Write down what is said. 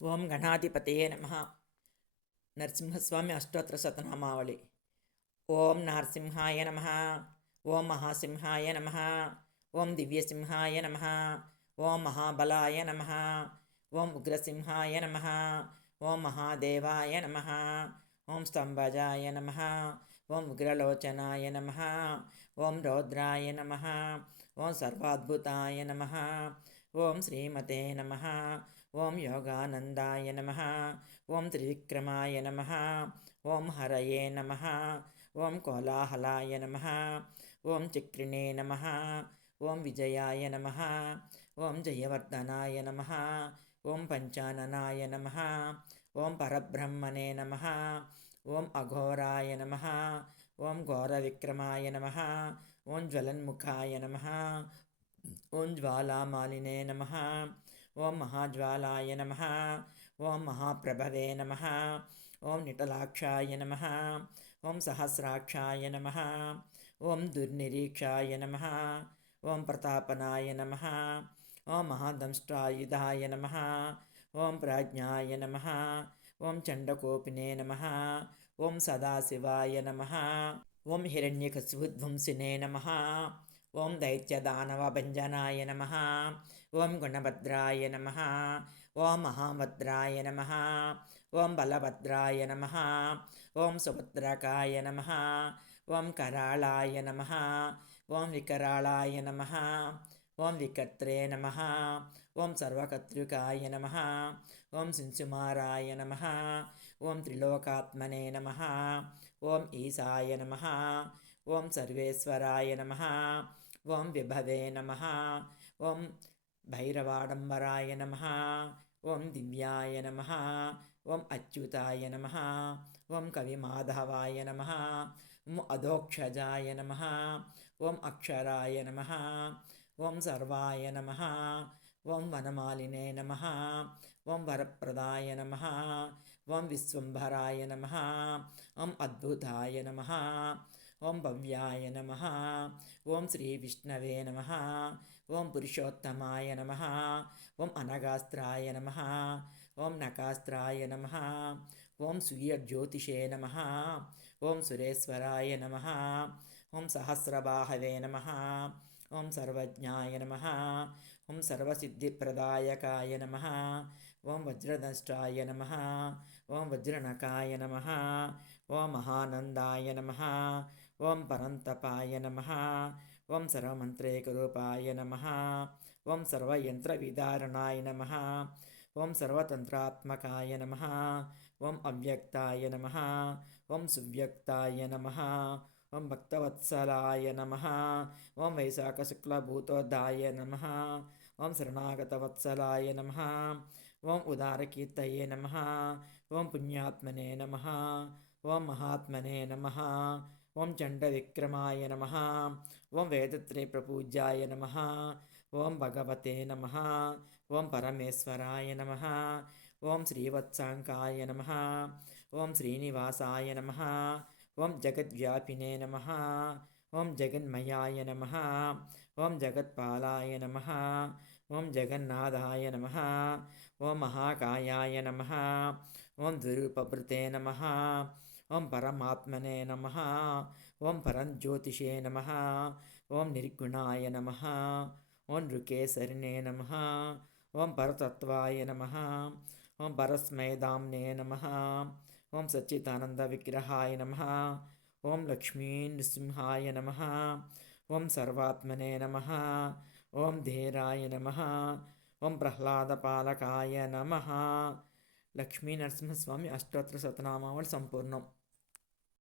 ఓం గణాధిపతయే నమః. నరసింహస్వామి అష్టోత్తర శతనామావళి. ఓం నారసింహాయ నమః. ఓం మహాసింహాయ నమః. ఓం దివ్యసింహాయ నమః. ఓం మహాబలాయ నమః. ఓం ఉగ్రసింహాయ నమః. ఓం మహాదేవాయ నమః. ఓం స్తంభజాయ నమః. ఓం ఉగ్రలోచనాయ నమః. ఓం రౌద్రాయ నమః. ఓం సర్వాద్భుతాయ నమః. ఓం శ్రీమతే నమః. ఓం యోగానందాయ నమః. ఓం త్రివిక్రమాయ నమః. ఓం హరయే నమః. ఓం కోలాహలాయ నమః. ఓం చక్రిణే నమః. ఓం విజయాయ నమః. ఓం జయవర్ధనాయ నమః. ఓం పంచాననాయ నమః. ఓం పరబ్రహ్మణే నమః. ఓం అఘోరాయ నమః. ఓం ఘోరవిక్రమాయ నమః. ఓం జ్వలన్ముఖాయ నమః. ఓం జ్వాలామాలినే నమః. ఓం మహాజ్వాలాయ నమః. ఓం మహాప్రభవే నమః. ఓం నిటలాక్షాయ నమః. ఓం సహస్రాక్షాయ నమః. ఓం దుర్నిరీక్షాయ నమః. ఓం ప్రతాపనాయ నమః. ఓం మహాదంష్ట్రాయుధాయ నమః. ఓం ప్రాజ్ఞాయ నమః. ఓం చండకోపినే నమః. ఓం సదాశివాయ నమః. ఓం హిరణ్యకశిపుధ్వంసినే నమః. ఓం దైత్యదానవభంజనాయ నమః. ఓం గుణభద్రాయ నమః. ఓం మహాభద్రాయ నమః. ఓం బలభద్రాయ నమః. ఓం సుభద్రకాయ నమః. ఓం కరాళాయ నమః. ఓం వికరాళాయ నమః. ఓం వికర్త్రే నమః. ఓం సర్వకర్తృకాయ నమః. ఓం శింశుమారాయ నమః. ఓం త్రిలోకాత్మనే నమః. ఓం ఈశాయ నమః. ఓం సర్వేశ్వరాయ నమః. ఓం విభవే నమః. ఓం భైరవాడంబరాయ నమః. ఓం దివ్యాయ నమః. ఓం అచ్యుతాయ నమః. ఓం కవిమాధవాయ నమః. ఓం అధోక్షజాయ నమః. ఓం అక్షరాయ నమః. ఓం సర్వాయ నమః. ఓం వనమాలినే నమః. ఓం వరప్రదాయ నమః. ఓం విశ్వంభరాయ నమః. ఓం అద్భుతాయ నమః. ఓం భవ్యాయ నమః. ఓం శ్రీ విష్ణవే నమః. ఓం పురుషోత్తమాయ నమః. ఓం అనగాస్త్రాయ నమః. ఓం నకాస్త్రాయ నమః. ఓం సూర్యజ్యోతిషే నమః. ఓం సురేశ్వరాయ నమః. ఓం సహస్రబాహవే నమః. ఓం సర్వజ్ఞాయ నమః. ఓం సర్వసిద్ధిప్రదాయకాయ నమః. ఓం వజ్రదంష్ట్రాయ నమః. ఓం వజ్రనకాయ నమః. ఓం మహానందాయ నమః. ఓం పరంతపాయ నమః. ఓం సర్వమంత్రేకరూపాయ నమః. ఓం సర్వయంత్రవిదారణాయ నమః. ఓం సర్వతంత్రాత్మకాయ నమః. ఓం అవ్యక్తాయ నమః. ఓం సువ్యక్తాయ నమః. ఓం భక్తవత్సలాయ నమః. ఓం వైశాఖశుక్లభూతోదాయ నమః. ఓం శరణాగతవత్సలాయ నమః. ఓం ఉదారకీర్తయే నమః. ఓం పుణ్యాత్మనే నమః. ఓం మహాత్మనే నమః. ఓం చండవిక్రమాయ నమః. ఓం వేదత్రయప్రపూజ్యాయ నమః. ఓం భగవతే నమః. ఓం పరమేశ్వరాయ నమః. ఓం శ్రీవత్సాంకాయ నమః. ఓం శ్రీనివాసాయ నమః. ఓం జగద్వ్యాపినే నమః. ఓం జగన్మయాయ నమః. ఓం జగత్పాలాయ నమః. ఓం జగన్నాథాయ నమః. ఓం మహాకాయాయ నమః. ఓం ద్విరూపభృతే నమః. ఓం పరమాత్మనే నమః. ఓం పరంజ్యోతిషే నమః. ఓం నిర్గుణాయ నమః. ఓం నృకేసరినే నమః. ఓం పరతత్వాయ నమః. ఓం పరస్మైదాంనే నమః. ఓం సచ్చిదానందవిగ్రహాయ నమః. ఓం లక్ష్మీనృసింహాయ నమః. ఓం సర్వాత్మనే నమః. ఓం ధీరాయ నమః. ఓం ప్రహ్లాదపాలకాయ నమః. లక్ష్మీ నరసింహస్వామి అష్టోత్తర శతనామావళి సంపూర్ణం.